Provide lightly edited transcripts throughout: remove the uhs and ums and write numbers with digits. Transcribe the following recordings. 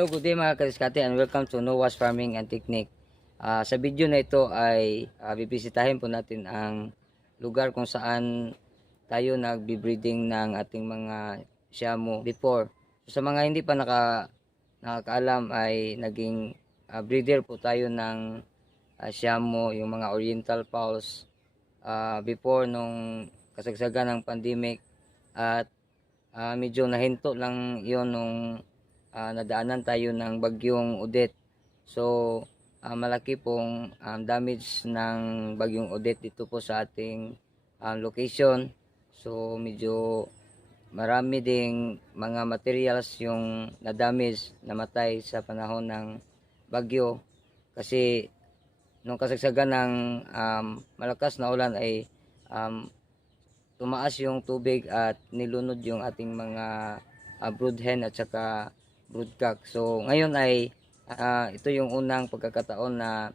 Hello, good day mga kadiskate and welcome to Noah's Farming and Technique. Sa video na ito ay bibisitahin po natin ang lugar kung saan tayo nagbi-breeding ng ating mga Siamo before. So, sa mga hindi pa nakakaalam ay naging breeder po tayo ng Siamo, yung mga Oriental Pulse before nung kasagsagan ng pandemic, at medyo nahinto lang yon nung nadaanan tayo ng bagyong Odette. So malaki pong damage ng bagyong Odette dito po sa ating location. So medyo marami ding mga materials yung na-damage, namatay sa panahon ng bagyo, kasi nung kasagsagan ng malakas na ulan ay tumaas yung tubig at nilunod yung ating mga brood hen at saka broodcock. So ngayon ay ito yung unang pagkakataon na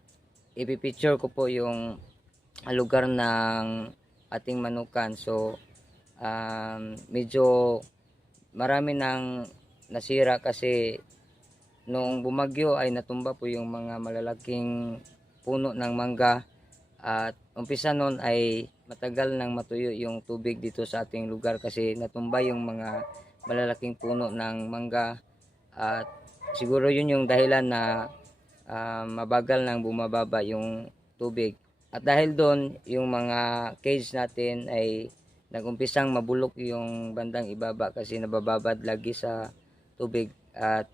ipipicture ko po yung lugar ng ating manukan. So medyo marami nang nasira kasi nung bumagyo ay natumba po yung mga malalaking puno ng mangga, at umpisa nun ay matagal nang matuyo yung tubig dito sa ating lugar kasi natumba yung mga malalaking puno ng mangga, at siguro yun yung dahilan na mabagal nang bumababa yung tubig. At dahil doon yung mga cage natin ay nagumpisang mabulok yung bandang ibaba kasi nabababad lagi sa tubig. At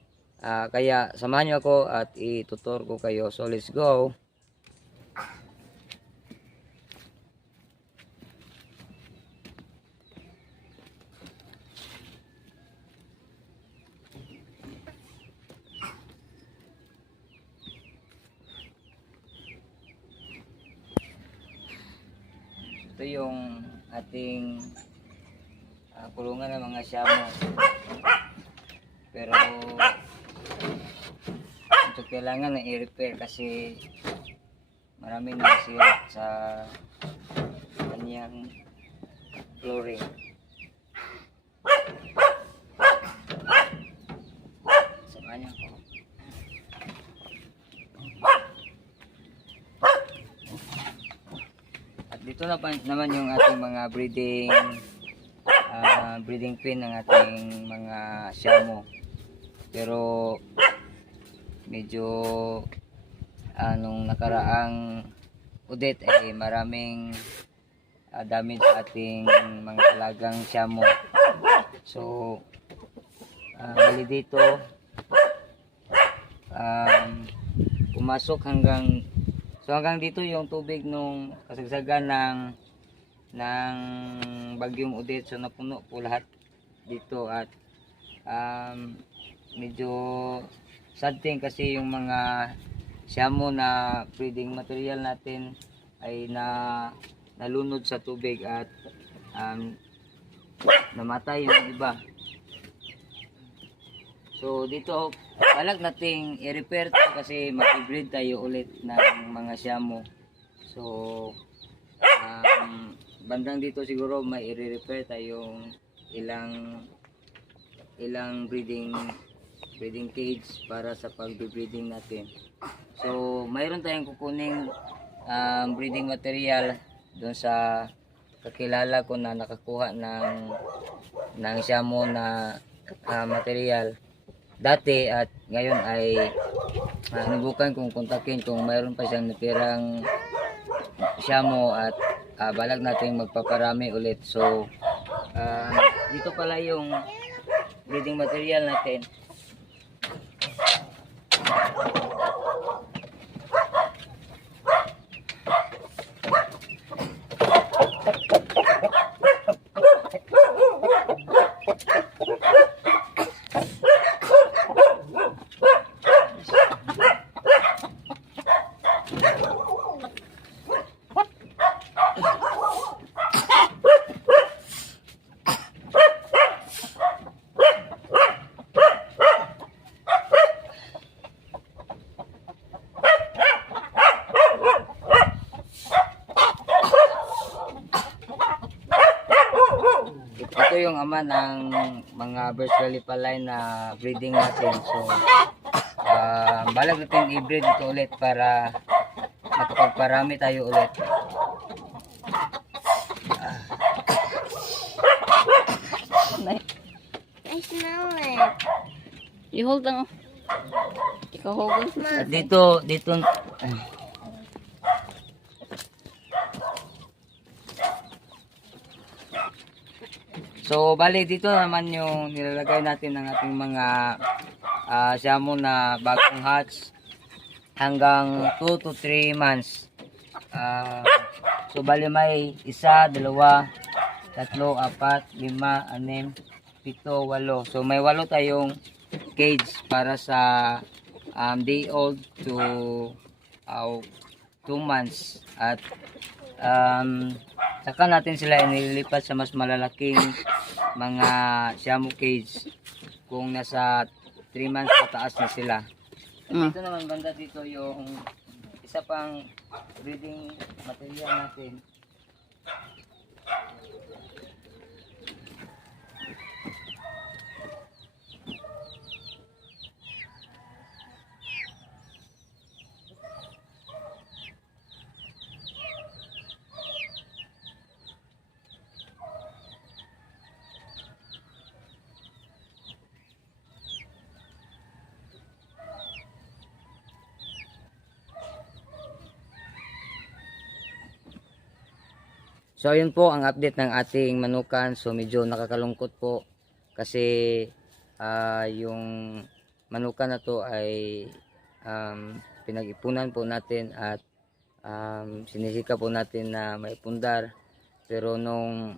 kaya samahan nyo ako at itutur ko kayo. So let's go. Ito yung ating kulungan ng mga Siamo, pero ito kailangan na i-repair kasi marami na sira sa kanyang flooring. Samahan niyo ako. Dito na naman yung ating mga breeding queen ng ating mga Siamo, pero medyo nung nakaraang Odette ay maraming damage sa ating mga alagang Siamo. So bali dito pumasok hanggang dito yung tubig nung kasagsagan ng bagyong Odette. So napuno po lahat dito, at medyo sad thing kasi yung mga Siamo na breeding material natin ay nalunod sa tubig at namatay yung iba. So dito balak nating i-repair to kasi mag-breed tayo ulit ng mga Siamo. So bandang dito siguro may i-repair tayong ilang breeding cage para sa pag-breeding natin. So mayroon tayong kukuning breeding material doon sa kakilala ko na nakakuha ng Siamo na material dati, at ngayon ay sinubukan kong kontakin kung mayroon pa siyang natirang Siamo, at balak natin magpaparami ulit. So dito pala yung breeding material natin. yung ama ng mga Berkeley Palay na breeding natin. So, balak natin i-breed ito ulit para makapagparami tayo ulit. I smell it. You hold on. Ikaw hold on. At dito, so, bali dito naman yung nilalagay natin ng ating mga siyamo na bagong hatch hanggang 2 to 3 months. So, bali may 1, 2, 3, 4, 5, 6, 7, 8. So, may 8 tayong cage para sa day old to 2 months. At saka natin sila inilipat sa mas malalaking mga Shamu cage kung nasa 3 months pataas na sila. Dito naman banda dito yung isa pang breeding material natin. So ayun po ang update ng ating manukan. So medyo nakakalungkot po kasi yung manukan na to ay pinag-ipunan po natin at sinisika po natin na may pundar. Pero nung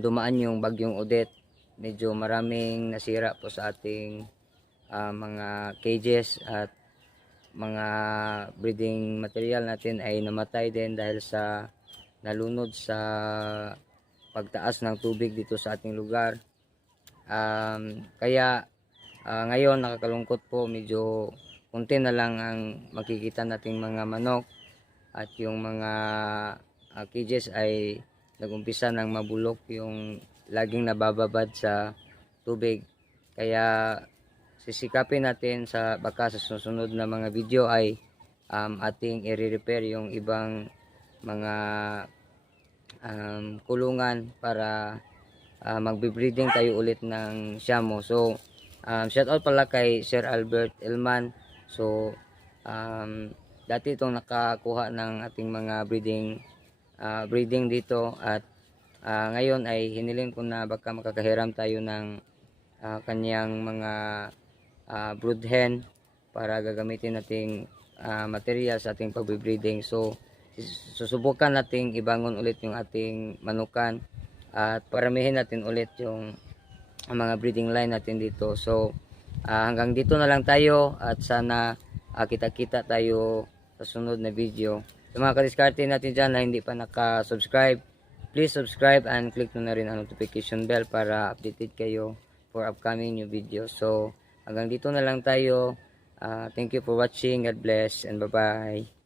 dumaan yung bagyong Odette, medyo maraming nasira po sa ating mga cages at mga breeding material natin ay namatay din dahil sa nalunod sa pagtaas ng tubig dito sa ating lugar. Kaya ngayon nakakalungkot po, medyo kunti na lang ang makikita nating mga manok at yung mga cages ay nagumpisa ng mabulok, yung laging nabababad sa tubig. Kaya sisikapin natin sa baka sa susunod na mga video ay ating i-repair yung ibang mga kulungan para magbe-breeding tayo ulit ng Shamu. So shout out pala kay Sir Albert Elman. So dati itong nakakuha ng ating mga breeding dito at ngayon ay hiniling ko na baka makakahiram tayo ng kanyang mga brood hen para gagamitin nating material sa ating pagbe-breeding. So susubukan nating ibangon ulit yung ating manukan at paramihin natin ulit yung mga breeding line natin dito. So hanggang dito na lang tayo at sana kita-kita tayo sa sunod na video. Sa mga kadiskarte natin dyan na hindi pa naka-subscribe, please subscribe and click na rin ang notification bell para updated kayo for upcoming new videos. So hanggang dito na lang tayo. Thank you for watching. God bless and bye-bye.